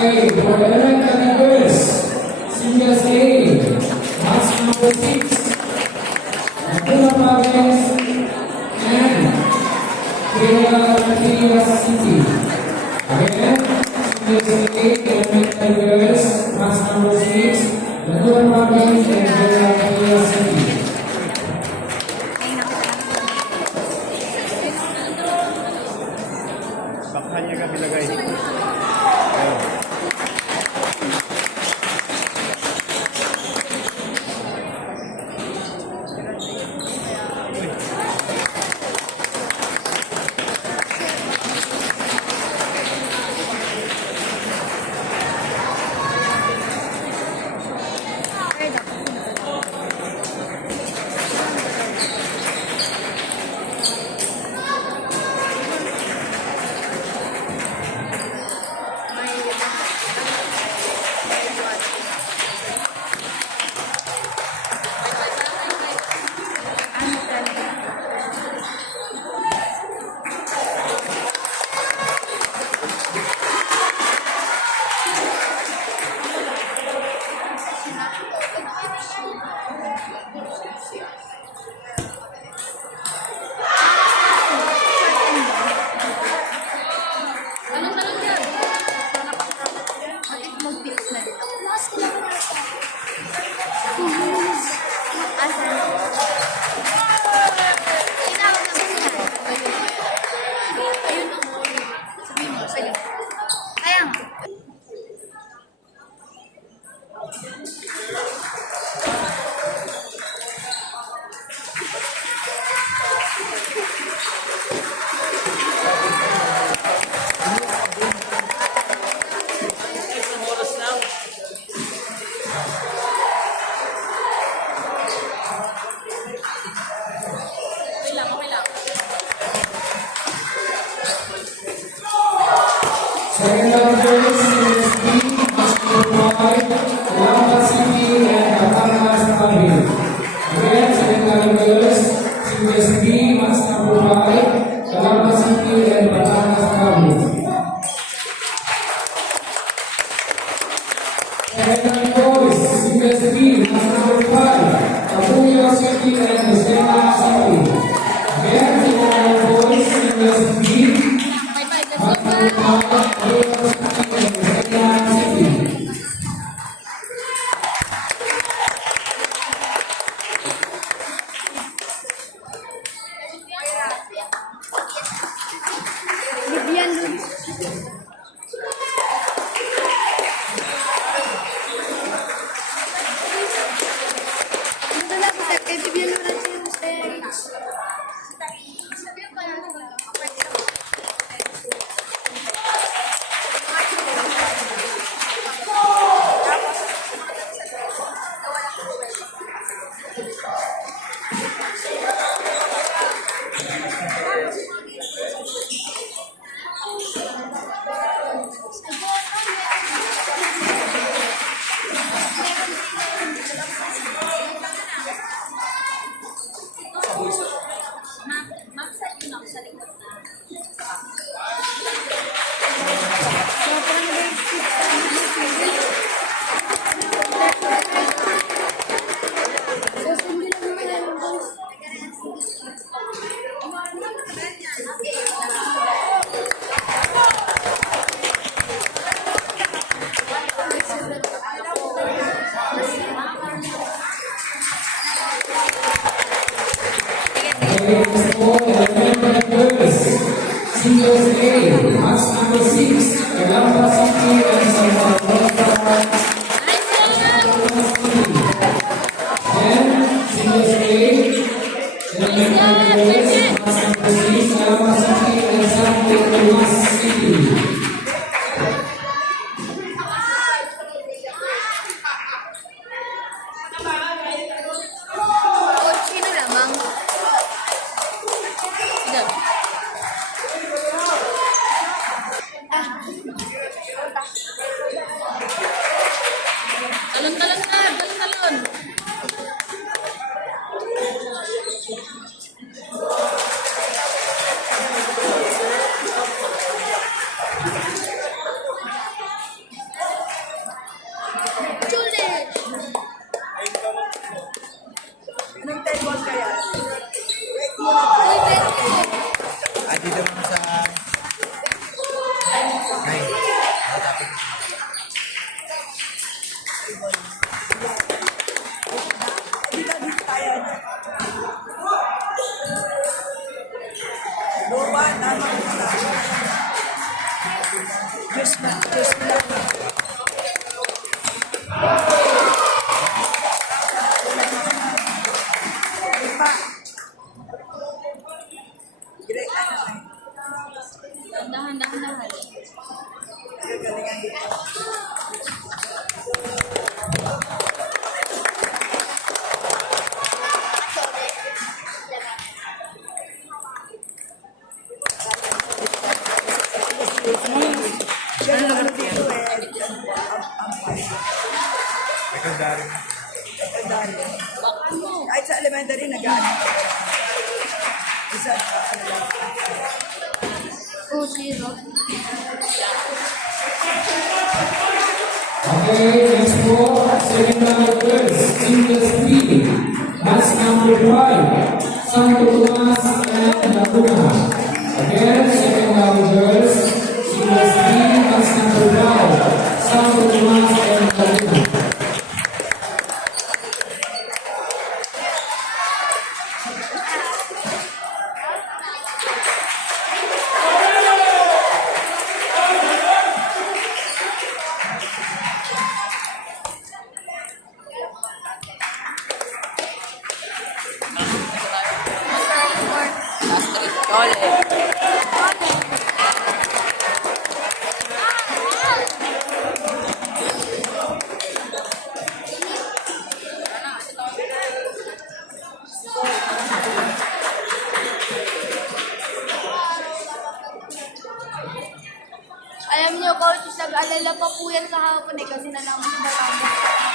Okay, for the elementary girls, seniors A, class number 6, Manila Province and Kerala City. Again, seniors A, elementary girls, class number 6, Manila Province and Kerala City. Bakhan niya kami lagay. Second number, seniors B, class number 5, Lamba City and Batangas Province. Again, second number, seniors B, class number 5, Lamba City and Batangas Province. Second number, seniors B, class number 5, Kapuya City and Lucena City. Again, second number, seniors B, class number 5, seniors A, class number 6, Lamba City and Salvador. And seniors A, elementary girls, class number 6, Lamba City and Salvador City. Ah, dito naman sa... Ay. Dahan-dahan. Secondary. Kahit sa elementary, nag-ano. Isa, ano lang. 2-0. Okay, next po, second number girls, singles 3. That's number 5, Santo Tomas and Laguna. Again, second number girls, singles 3. That's number 5, Santo Tomas and Laguna. Alam niyo, coach, nag-alala pa po yan kahapon kasi nalaman sa Batangas.